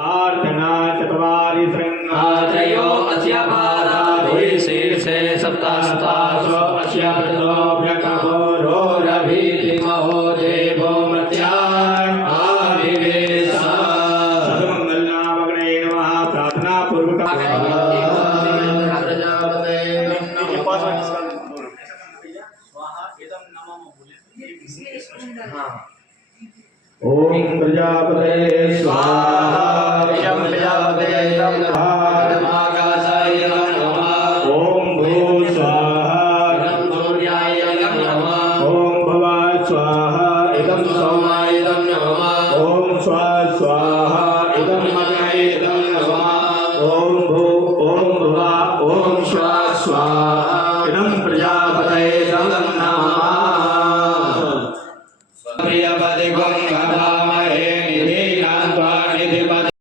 आर्चना चत्वारि आत्रयो अस्य पादाधुरि शीर्षे सप्तास्तासो अस्य प्रतो व्यकहोरोरभीतिमहो देवो मत्यान् आविवेश सदमंगल नामग्ने नमः प्रार्थना पूर्वक ओम प्रजापते स्वाहा।